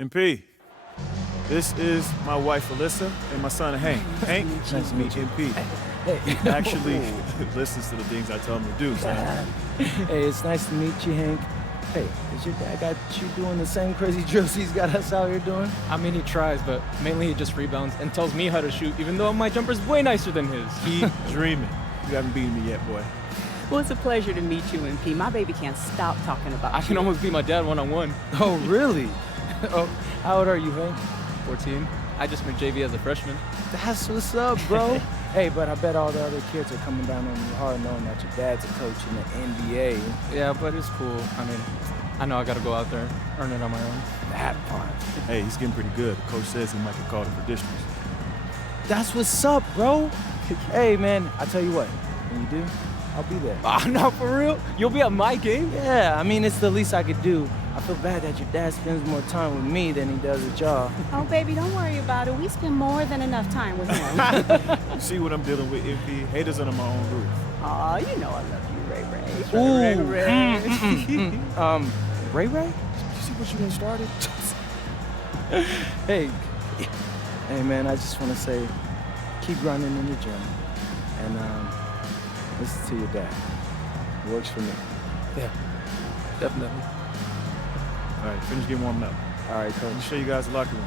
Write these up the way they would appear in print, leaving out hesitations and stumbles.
MP, this is my wife, Alyssa, and my son, Hank. Hank, nice to meet you. MP. He actually listens to the things I tell him to do, so. Hey, it's nice to meet you, Hank. Hey, has your dad got you doing the same crazy drills he's got us out here doing? I mean, he tries, but mainly he just rebounds and tells me how to shoot, even though my jumper's way nicer than his. Keep dreaming. You haven't beaten me yet, boy. Well, it's a pleasure to meet you, MP. My baby can't stop talking about I can almost beat my dad one-on-one. Oh, really? Oh, how old are you, Hank? 14. I just went JV as a freshman. That's what's up, bro. Hey, but I bet all the other kids are coming down on you hard knowing that your dad's a coach in the NBA. Yeah, but it's cool. I mean, I know I got to go out there, earn it on my own. That part. Hey, he's getting pretty good. The coach says he might get called for distance. That's what's up, bro. Hey, man, I tell you what, when you do, I'll be there. Ah, no, for real? You'll be at my game? Yeah, I mean, it's the least I could do. I feel bad that your dad spends more time with me than he does with y'all. Oh, baby, don't worry about it. We spend more than enough time with him. You see what I'm dealing with, MP? Haters under my own roof. Aw, you know I love you, Ray Ray. Ooh. Ray Ray. Ray Ray? You see what you done started? Hey, man, I just want to say, keep grinding in the gym. And listen to your dad. It works for me. Yeah, definitely. All right, finish getting warmed up. All right, coach. Let me show you guys the locker room.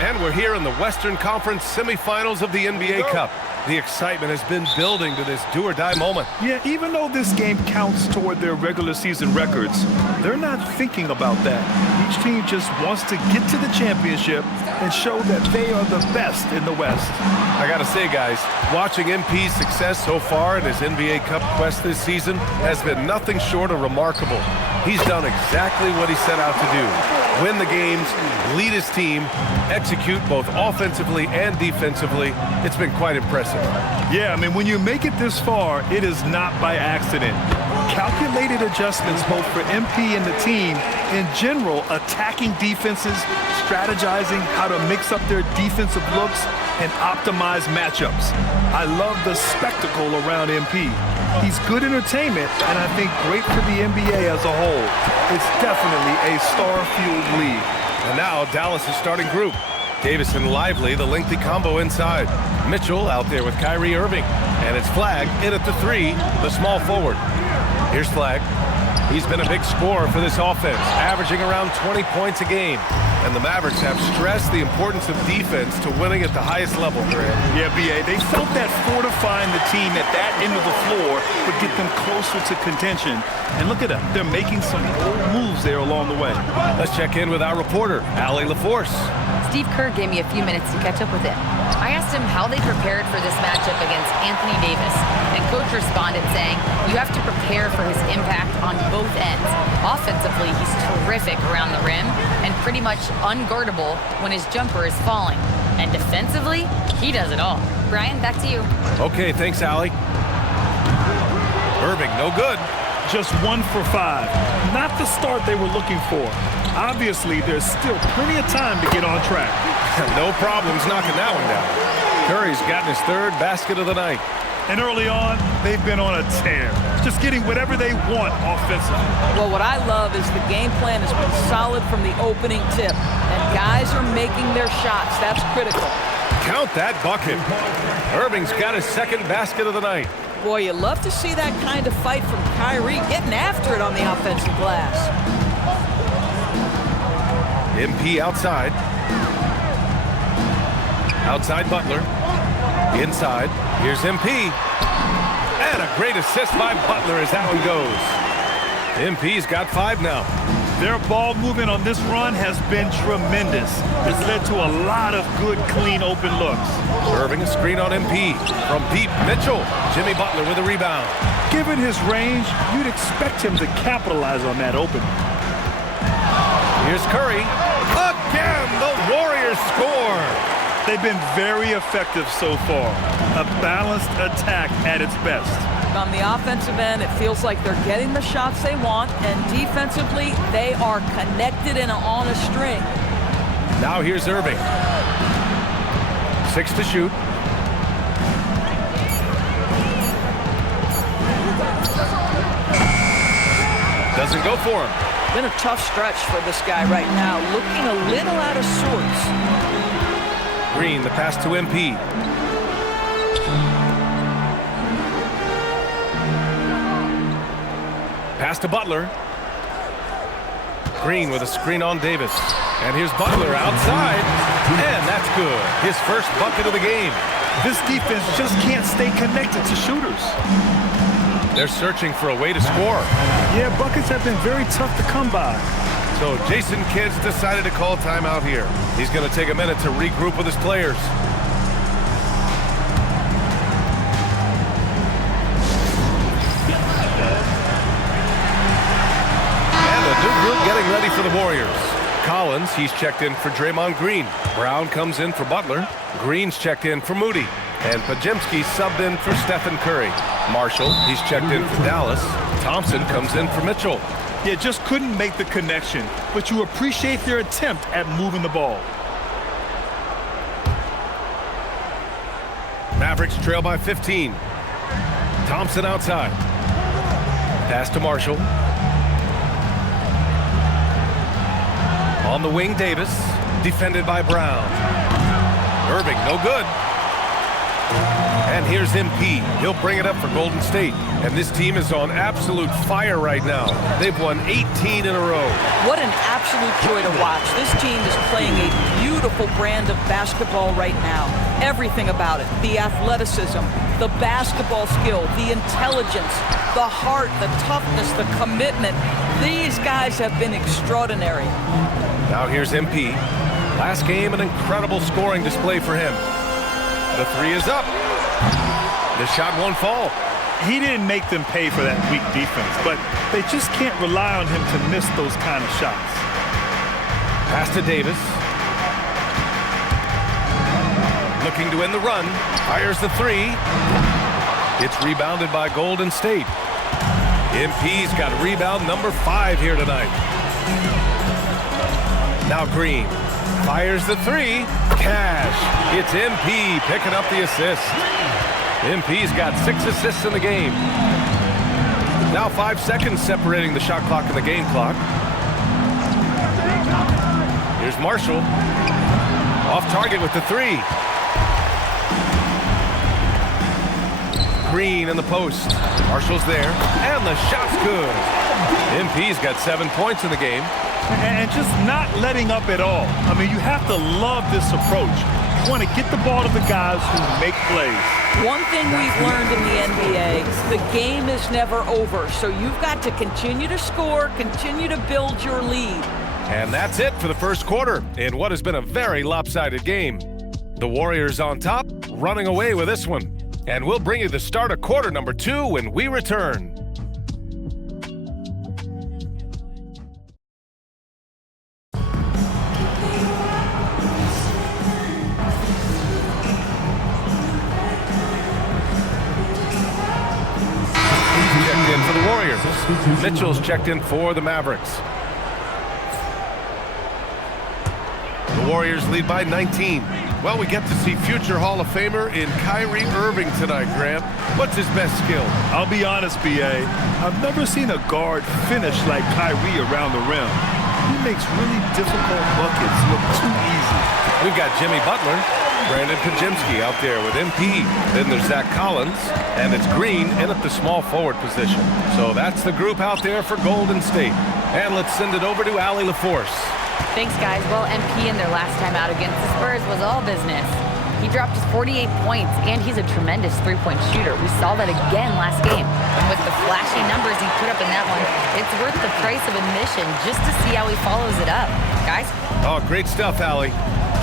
And we're here in the Western Conference semifinals of the NBA Cup. The excitement has been building to this do-or-die moment. Yeah, even though this game counts toward their regular season records, they're not thinking about that. Each team just wants to get to the championship and show that they are the best in the West. I gotta say, guys, watching MP's success so far in his NBA Cup quest this season has been nothing short of remarkable. He's done exactly what he set out to do. Win the games, lead his team, execute both offensively and defensively. It's been quite impressive. Yeah, I mean, when you make it this far, it is not by accident. Calculated adjustments both for MP and the team, in general, attacking defenses, strategizing how to mix up their defensive looks, and optimize matchups. I love the spectacle around MP. He's good entertainment, and I think great for the NBA as a whole. It's definitely a star-fueled league. And now Dallas' starting group. Davis and Lively, the lengthy combo inside. Mitchell out there with Kyrie Irving. And it's Flagg in at the three, the small forward. Here's Flagg. He's been a big scorer for this offense, averaging around 20 points a game. And the Mavericks have stressed the importance of defense to winning at the highest level, Grant. Yeah, B.A., they felt that fortifying the team at that end of the floor would get them closer to contention. And look at them. They're making some bold moves there along the way. Let's check in with our reporter, Allie LaForce. Steve Kerr gave me a few minutes to catch up with him. I asked him how they prepared for this matchup against Anthony Davis, and Coach responded saying, you have to prepare for his impact on both ends. Offensively, he's terrific around the rim and pretty much unguardable when his jumper is falling. And defensively, he does it all. Brian, back to you. Okay, thanks, Allie. Irving, no good. Just 1 for 5. Not the start they were looking for. Obviously, there's still plenty of time to get on track. No problems knocking that one down. Curry's gotten his third basket of the night. And early on, they've been on a tear. Just getting whatever they want offensively. Well, what I love is the game plan has been solid from the opening tip. And guys are making their shots. That's critical. Count that bucket. Irving's got his second basket of the night. Boy, you love to see that kind of fight from Kyrie, getting after it on the offensive glass. MP outside. Outside Butler. Inside. Here's MP. And a great assist by Butler as that one goes. MP's got 5 now. Their ball movement on this run has been tremendous. It's led to a lot of good, clean, open looks. Irving a screen on MP. From deep, Mitchell. Jimmy Butler with a rebound. Given his range, you'd expect him to capitalize on that opening. Here's Curry. Again, the Warriors score. They've been very effective so far. A balanced attack at its best. On the offensive end, it feels like they're getting the shots they want, and defensively, they are connected and on a string. Now here's Irving. 6 to shoot. Doesn't go for him. Been a tough stretch for this guy right now, looking a little out of sorts. Green, the pass to MP. Pass to Butler. Green with a screen on Davis. And here's Butler outside. And that's good. His first bucket of the game. This defense just can't stay connected to shooters. They're searching for a way to score. Yeah, buckets have been very tough to come by. So Jason Kidd's decided to call timeout here. He's going to take a minute to regroup with his players. And a new group getting ready for the Warriors. Collins, he's checked in for Draymond Green. Brown comes in for Butler. Green's checked in for Moody. And Pajemski subbed in for Stephen Curry. Marshall, he's checked in for Dallas. Thompson comes in for Mitchell. Yeah, just couldn't make the connection, but you appreciate their attempt at moving the ball. Mavericks trail by 15. Thompson outside. Pass to Marshall. On the wing, Davis. Defended by Brown. Irving, no good. And here's MP. He'll bring it up for Golden State. And this team is on absolute fire right now. They've won 18 in a row. What an absolute joy to watch. This team is playing a beautiful brand of basketball right now. Everything about it. The athleticism, the basketball skill, the intelligence, the heart, the toughness, the commitment. These guys have been extraordinary. Now here's MP. Last game, an incredible scoring display for him. The three is up. The shot won't fall. He didn't make them pay for that weak defense, but they just can't rely on him to miss those kind of shots. Pass to Davis. Looking to end the run. Fires the three. It's rebounded by Golden State. MP's got rebound number 5 here tonight. Now Green. Fires the three. Cash. It's MP picking up the assist. MP's got 6 assists in the game. Now 5 seconds separating the shot clock and the game clock. Here's Marshall. Off target with the three. Green in the post. Marshall's there. And the shot's good. MP's got 7 points in the game. And just not letting up at all. I mean, you have to love this approach. You want to get the ball to the guys who make plays. One thing we've learned in the NBA, the game is never over. So you've got to continue to score, continue to build your lead. And that's it for the first quarter in what has been a very lopsided game. The Warriors on top, running away with this one. And we'll bring you the start of quarter number 2 when we return. Checked in for the Warriors. Mitchell's checked in for the Mavericks. The Warriors lead by 19. Well, we get to see future Hall of Famer in Kyrie Irving tonight, Graham. What's his best skill? I'll be honest, B.A. I've never seen a guard finish like Kyrie around the rim. He makes really difficult buckets look too easy. We've got Jimmy Butler, Brandon Pajemski out there with MP. Then there's Zach Collins, and it's Green in at the small forward position. So that's the group out there for Golden State. And let's send it over to Allie LaForce. Thanks, guys. Well, MP in their last time out against the Spurs was all business. He dropped his 48 points, and he's a tremendous three-point shooter. We saw that again last game. And with the flashy numbers he put up in that one, it's worth the price of admission just to see how he follows it up. Guys? Oh, great stuff, Allie.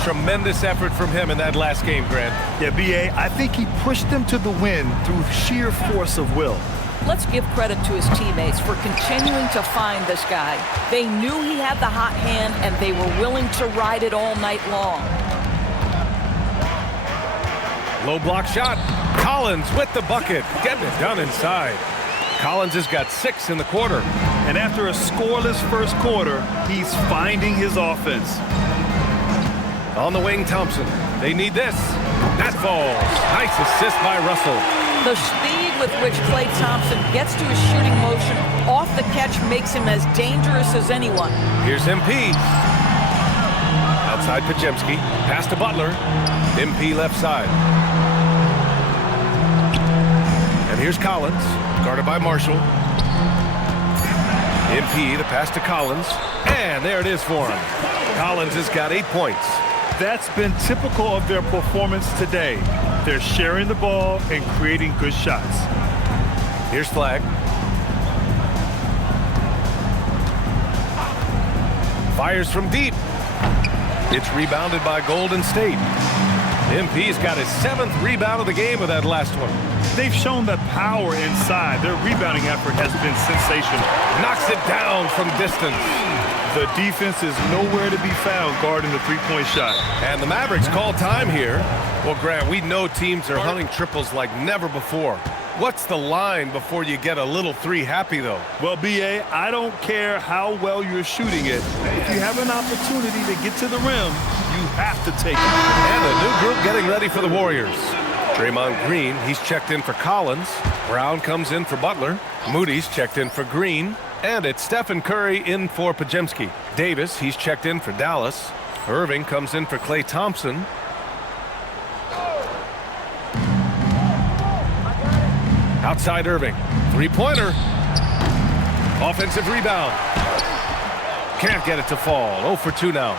Tremendous effort from him in that last game, Grant. Yeah, B.A., I think he pushed them to the win through sheer force of will. Let's give credit to his teammates for continuing to find this guy. They knew he had the hot hand, and they were willing to ride it all night long. Low block shot. Collins with the bucket. Getting it done inside. Collins has got 6 in the quarter. And after a scoreless first quarter, he's finding his offense. On the wing, Thompson. They need this. That falls. Nice assist by Russell. The speed with which Klay Thompson gets to his shooting motion off the catch makes him as dangerous as anyone. Here's MP. Outside Pajemski. Pass to Butler. MP left side. And here's Collins. Guarded by Marshall. MP, the pass to Collins. And there it is for him. Collins has got 8 points. That's been typical of their performance today. They're sharing the ball and creating good shots. Here's Flag. Fires from deep. It's rebounded by Golden State. MP's got his 7th rebound of the game with that last one. They've shown that power inside. Their rebounding effort has been sensational. Knocks it down from distance. The defense is nowhere to be found guarding the three-point shot. And the Mavericks call time here. Well, Grant, we know teams are hunting triples like never before. What's the line before you get a little three happy, though? Well, B.A., I don't care how well you're shooting it. If you have an opportunity to get to the rim, you have to take it. And a new group getting ready for the Warriors. Draymond Green, he's checked in for Collins. Brown comes in for Butler. Moody's checked in for Green. And it's Stephen Curry in for Pajemski. Davis, he's checked in for Dallas. Irving comes in for Klay Thompson. Outside Irving. Three-pointer. Offensive rebound. Can't get it to fall. 0 for 2 now.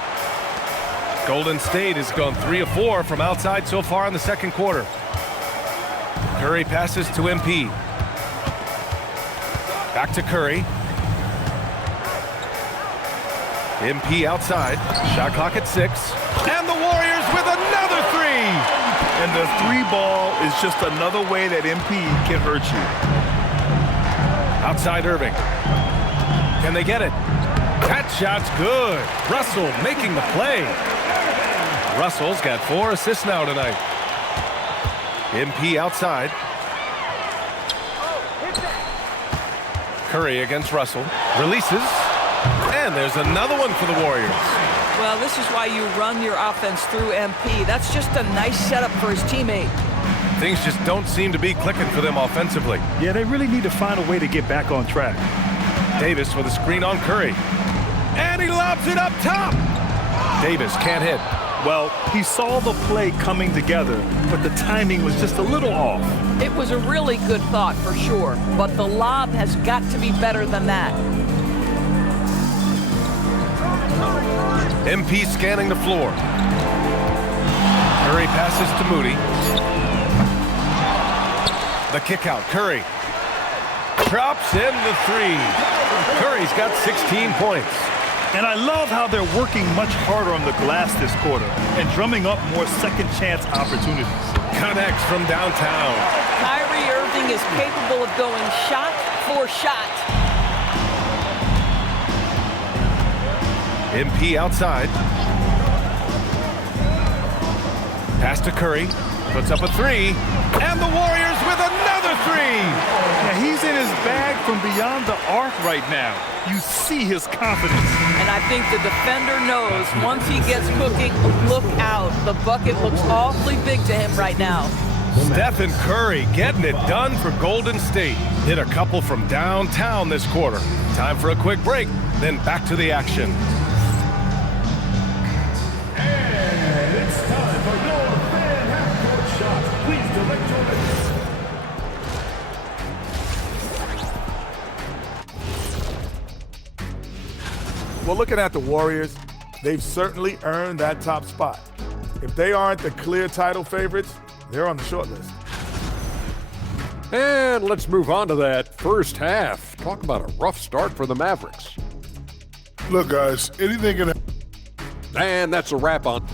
Golden State has gone 3 of 4 from outside so far in the second quarter. Curry passes to MP. Back to Curry. MP outside. Shot clock at 6. And the Warriors with another three. And the three ball is just another way that MP can hurt you. Outside Irving. Can they get it? That shot's good. Russell making the play. Russell's got 4 assists now tonight. MP outside. Curry against Russell. Releases. And there's another one for the Warriors. Well, this is why you run your offense through MP. That's just a nice setup for his teammate. Things just don't seem to be clicking for them offensively. Yeah, they really need to find a way to get back on track. Davis with a screen on Curry. And he lobs it up top. Davis can't hit. Well, he saw the play coming together, but the timing was just a little off. It was a really good thought for sure, but the lob has got to be better than that. MP scanning the floor. Curry passes to Moody. The kick out. Curry drops in the three. Curry's got 16 points. And I love how they're working much harder on the glass this quarter and drumming up more second chance opportunities. Connects from downtown. Kyrie Irving is capable of going shot for shot. MP outside. Pass to Curry. Puts up a three. And the Warriors with another three. Yeah, he's in his bag from beyond the arc right now. You see his confidence. And I think the defender knows once he gets cooking, look out. The bucket looks awfully big to him right now. Stephen Curry getting it done for Golden State. Hit a couple from downtown this quarter. Time for a quick break, then back to the action. And it's time for your fan half-court shot. Please direct your minutes. Well, looking at the Warriors, they've certainly earned that top spot. If they aren't the clear title favorites, they're on the short list. And let's move on to that first half. Talk about a rough start for the Mavericks. Look, guys, anything can happen. And that's a wrap on.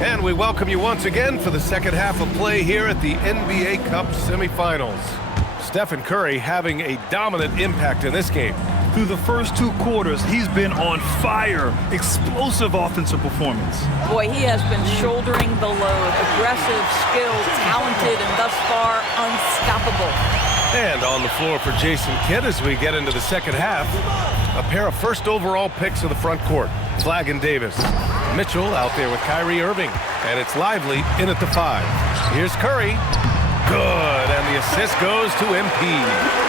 And we welcome you once again for the second half of play here at the NBA Cup semifinals. Stephen Curry having a dominant impact in this game. Through the first 2 quarters, he's been on fire. Explosive offensive performance. Boy, he has been shouldering the load. Aggressive, skilled, talented, and thus far unstoppable. And on the floor for Jason Kidd as we get into the second half, a pair of first overall picks of the front court, Flagg and Davis. Mitchell out there with Kyrie Irving, and it's Lively in at the 5. Here's Curry. Good, and the assist goes to MP.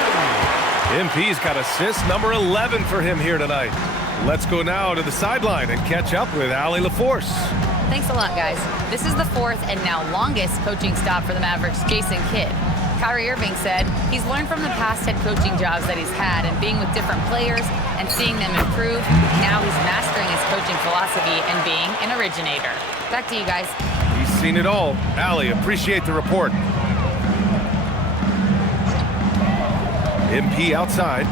MP's got assist number 11 for him here tonight. Let's go now to the sideline and catch up with Allie LaForce. Thanks a lot, guys. This is the 4th and now longest coaching stop for the Mavericks' Jason Kidd. Kyrie Irving said he's learned from the past head coaching jobs that he's had and being with different players and seeing them improve. Now he's mastering his coaching philosophy and being an originator. Back to you guys. He's seen it all. Allie, appreciate the report. MP outside.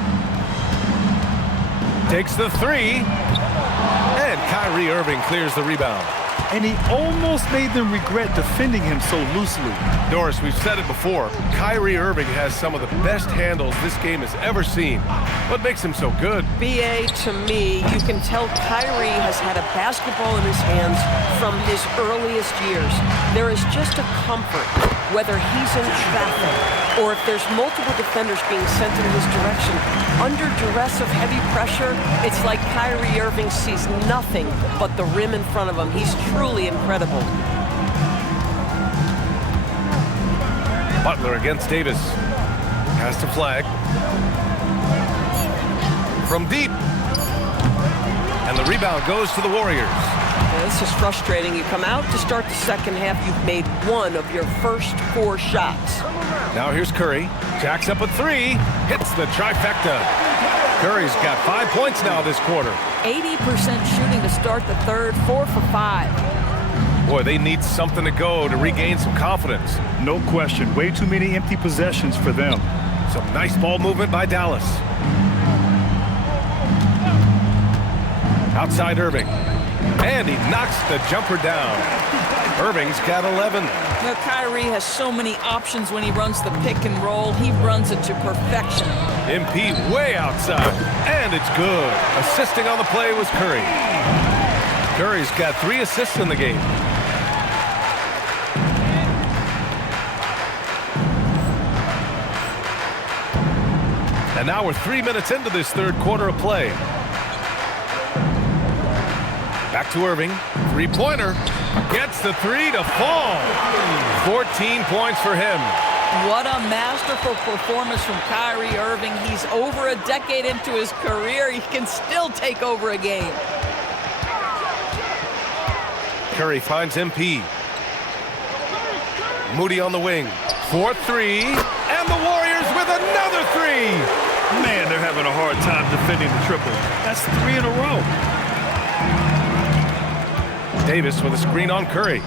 Takes the 3. And Kyrie Irving clears the rebound. And he almost made them regret defending him so loosely. Doris, we've said it before. Kyrie Irving has some of the best handles this game has ever seen. What makes him so good? BA, to me, you can tell Kyrie has had a basketball in his hands from his earliest years. There is just a comfort, whether he's in traffic or if there's multiple defenders being sent in his direction. Under duress of heavy pressure, it's like Kyrie Irving sees nothing but the rim in front of him. He's truly incredible. Butler against Davis. Pass to Flagg. From deep. And the rebound goes to the Warriors. Yeah, this is frustrating. You come out to start the second half, you've made 1 of your first 4 shots. Now here's Curry. Jacks up a 3. Hits the trifecta. Curry's got 5 points now this quarter. 80% shooting to start the third, 4 for 5. Boy, they need something to go to regain some confidence. No question. Way too many empty possessions for them. Some nice ball movement by Dallas. Outside Irving. And he knocks the jumper down. Irving's got 11. Now, Kyrie has so many options when he runs the pick and roll. He runs it to perfection. MP way outside. And it's good. Assisting on the play was Curry. Curry's got 3 assists in the game. And now we're 3 minutes into this third quarter of play. Back to Irving. 3-pointer. Gets the 3 to fall. 14 points for him. What a masterful performance from Kyrie Irving. He's over a decade into his career. He can still take over a game. Curry finds MP. Moody on the wing. 4-3. And the Warriors with another 3. Man, they're having a hard time defending the triple. That's 3 in a row. Davis with a screen on Curry.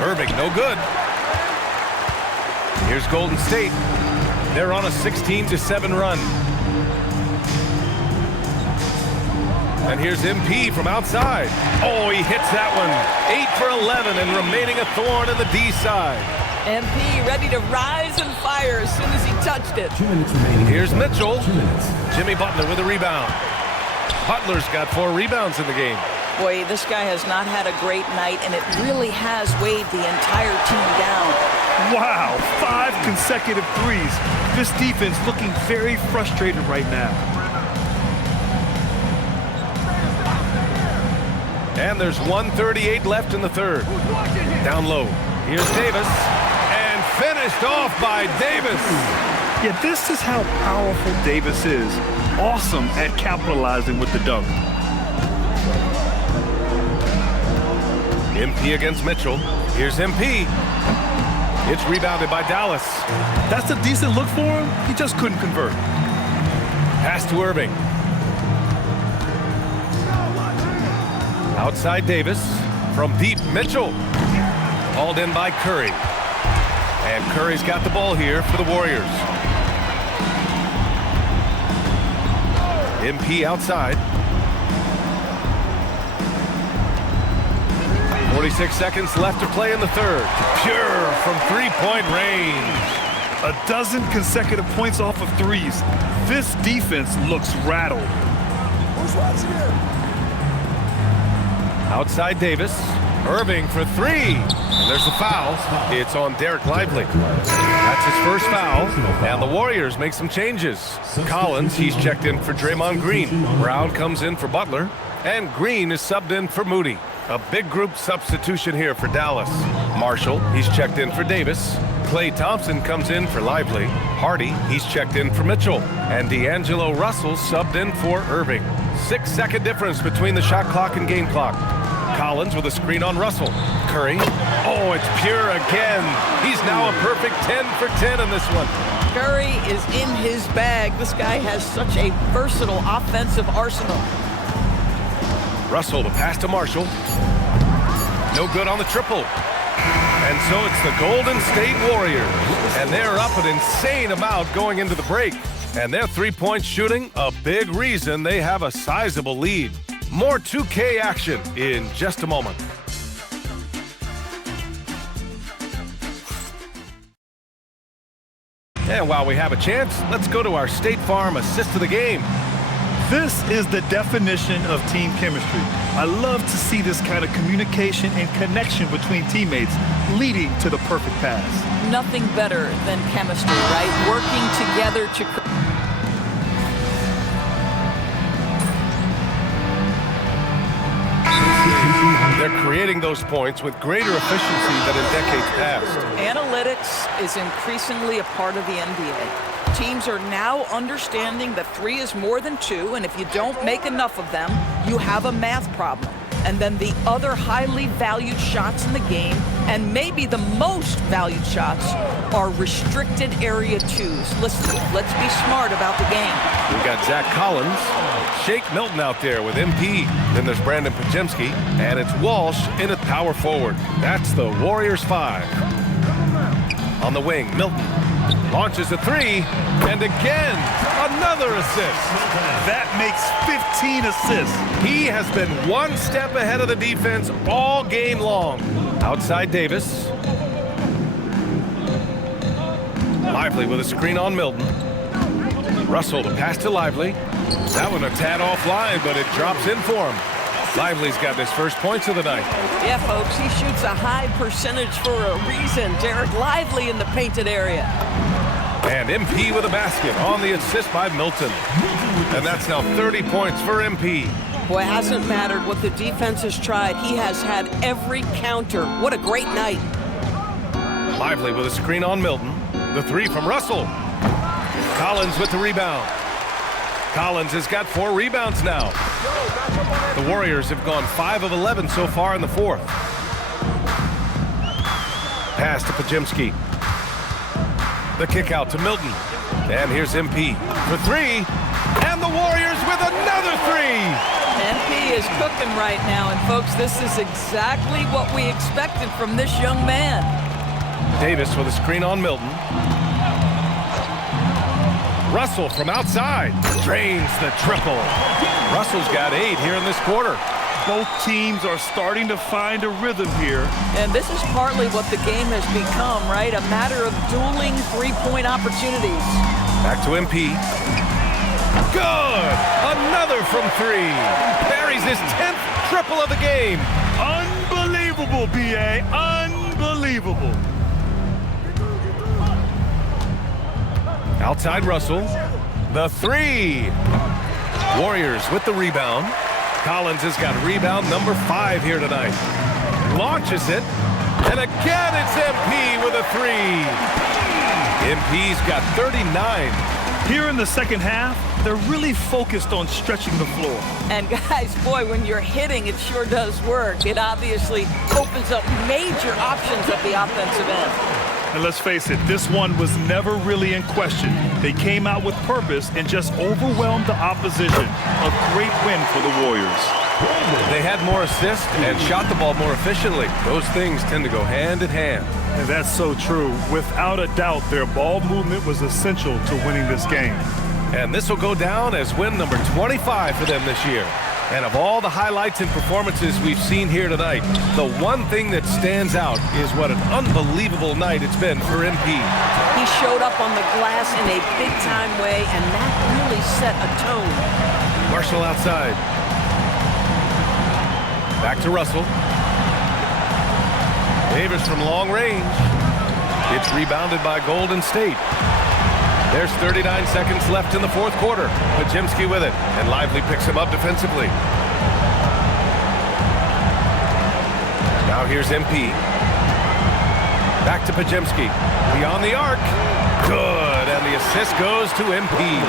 Irving, no good. Here's Golden State. They're on a 16-7 run. And here's MP from outside. Oh, he hits that one. 8 for 11 and remaining a thorn in the D side. MP ready to rise and fire as soon as he touched it. 2 minutes remaining. Here's Mitchell. 2 minutes. Jimmy Butler with a rebound. Butler's got 4 rebounds in the game. Boy, this guy has not had a great night, and it really has weighed the entire team down. Wow, 5 consecutive threes. This defense looking very frustrated right now. And there's 1:38 left in the third. Down low. Here's Davis. And finished off by Davis. Yeah, this is how powerful Davis is. Awesome at capitalizing with the dunk. MP against Mitchell. Here's MP. It's rebounded by Dallas. That's a decent look for him. He just couldn't convert. Pass to Irving. Outside Davis. From deep, Mitchell. Hauled in by Curry. And Curry's got the ball here for the Warriors. MP outside. 46 seconds left to play in the third. Pure from 3-point range. A dozen consecutive points off of threes. This defense looks rattled. Outside Davis. Irving for three. And there's the foul. It's on Derek Lively. That's his first foul. And the Warriors make some changes. Collins, he's checked in for Draymond Green. Brown comes in for Butler. And Green is subbed in for Moody. A big group substitution here for Dallas. Marshall, he's checked in for Davis. Klay Thompson comes in for Lively. Hardy, he's checked in for Mitchell. And D'Angelo Russell subbed in for Irving. 6-second difference between the shot clock and game clock. Collins with a screen on Russell. Curry. Oh, it's pure again. He's now a perfect 10 for 10 in this one. Curry is in his bag. This guy has such a versatile offensive arsenal. Russell, the pass to Marshall. No good on the triple. And so it's the Golden State Warriors. And they're up an insane amount going into the break. And their three-point shooting, a big reason they have a sizable lead. More 2K action in just a moment. And while we have a chance, let's go to our State Farm assist of the game. This is the definition of team chemistry. I love to see this kind of communication and connection between teammates leading to the perfect pass. Nothing better than chemistry, right? Working together to... They're creating those points with greater efficiency than in decades past. Analytics is increasingly a part of the NBA. Teams are now understanding that 3 is more than 2, and if you don't make enough of them, you have a math problem. And then the other highly valued shots in the game, and maybe the most valued shots, are restricted area 2s. Listen, let's be smart about the game. We've got Zach Collins, Shake Milton out there with MP. Then there's Brandon Pajemski, and it's Walsh in at power forward. That's the Warriors 5. On the wing, Milton launches a 3, and again, another assist. That makes 15 assists. He has been one step ahead of the defense all game long. Outside Davis. Lively with a screen on Milton. Russell to pass to Lively. That one a tad offline, but it drops in for him. Lively's got his first points of the night. Yeah, folks, he shoots a high percentage for a reason. Derek Lively in the painted area. And MP with a basket on the assist by Milton. And that's now 30 points for MP. Boy, it hasn't mattered what the defense has tried. He has had every counter. What a great night. Lively with a screen on Milton. The 3 from Russell. Collins with the rebound. Collins has got 4 rebounds now. The Warriors have gone 5 of 11 so far in the fourth. Pass to Pajemski. The kick out to Milton. And here's MP for 3. And the Warriors with another 3. MP is cooking right now. And folks, this is exactly what we expected from this young man. Davis with a screen on Milton. Russell from outside drains the triple. Russell's got 8 here in this quarter. Both teams are starting to find a rhythm here. And this is partly what the game has become, right? A matter of dueling three-point opportunities. Back to MP. Good! Another from 3. Buries his 10th triple of the game. Unbelievable, B.A. Unbelievable. Outside Russell. The 3. Warriors with the rebound. Collins has got rebound number 5 here tonight. Launches it. And again, it's MP with a 3. MP's got 39. Here in the second half, they're really focused on stretching the floor. And guys, boy, when you're hitting, it sure does work. It obviously opens up major options at the offensive end. And let's face it, this one was never really in question. They came out with purpose and just overwhelmed the opposition. A great win for the Warriors. They had more assists and shot the ball more efficiently. Those things tend to go hand in hand. And that's so true. Without a doubt, their ball movement was essential to winning this game. And this will go down as win number 25 for them this year. And of all the highlights and performances we've seen here tonight, the one thing that stands out is what an unbelievable night it's been for MP. He showed up on the glass in a big-time way, and that really set a tone. Marshall outside. Back to Russell. Davis from long range. It's rebounded by Golden State. There's 39 seconds left in the fourth quarter. Pajemski with it, and Lively picks him up defensively. Now here's MP. Back to Pajemski. Beyond the arc. Good, and the assist goes to MP.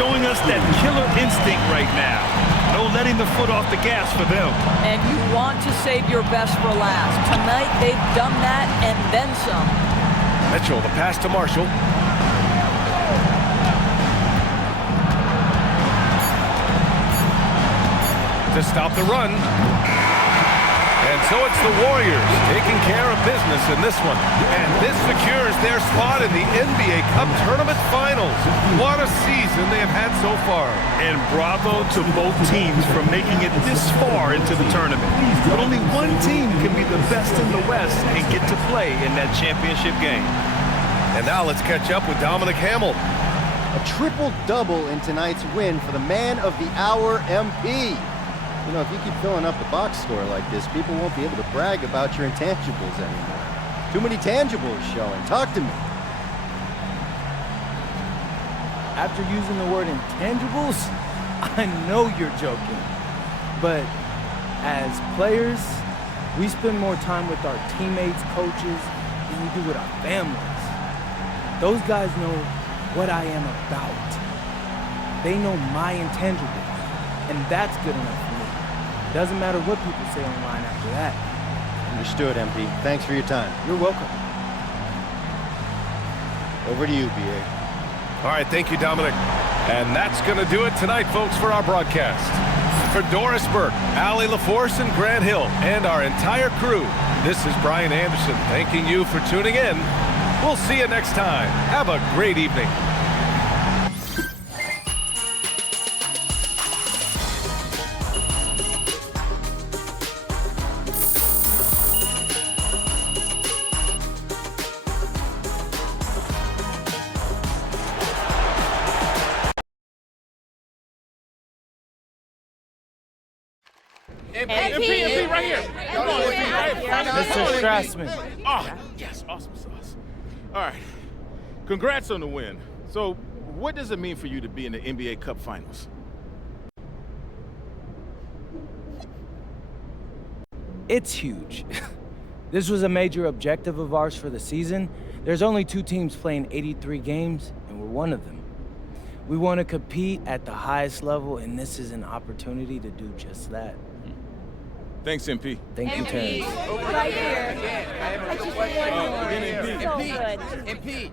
Showing us that killer instinct right now. No letting the foot off the gas for them. And you want to save your best for last. Tonight, they've done that and then some. Mitchell, the pass to Marshall. To stop the run. And so it's the Warriors taking care of business in this one. And this secures their spot in the NBA Cup Tournament Finals. What a season they have had so far. And bravo to both teams for making it this far into the tournament. But only one team can be the best in the West and get to play in that championship game. And now let's catch up with Dominic Hamill. A triple-double in tonight's win for the man of the hour, MP. You know, if you keep filling up the box score like this, people won't be able to brag about your intangibles anymore. Too many tangibles showing. Talk to me. After using the word intangibles, I know you're joking. But as players, we spend more time with our teammates, coaches, than we do with our families. Those guys know what I am about. They know my intangibles, and that's good enough for me. Doesn't matter what people say online after that. Understood, MP. Thanks for your time. You're welcome. Over to you, BA. All right, thank you, Dominic. And that's going to do it tonight, folks, for our broadcast. For Doris Burke, Allie LaForce, and Grant Hill, and our entire crew, this is Brian Anderson thanking you for tuning in. We'll see you next time. Have a great evening. MP, right here. Come on, MP, right here. Mr. Strassman. Oh, yes, awesome sauce. All right, congrats on the win. So, what does it mean for you to be in the NBA Cup Finals? It's huge. This was a major objective of ours for the season. There's only 2 teams playing 83 games, and we're one of them. We want to compete at the highest level, and this is an opportunity to do just that. Thanks, MP. Thank you, Terrence. Right here. I just want more. So good. MP.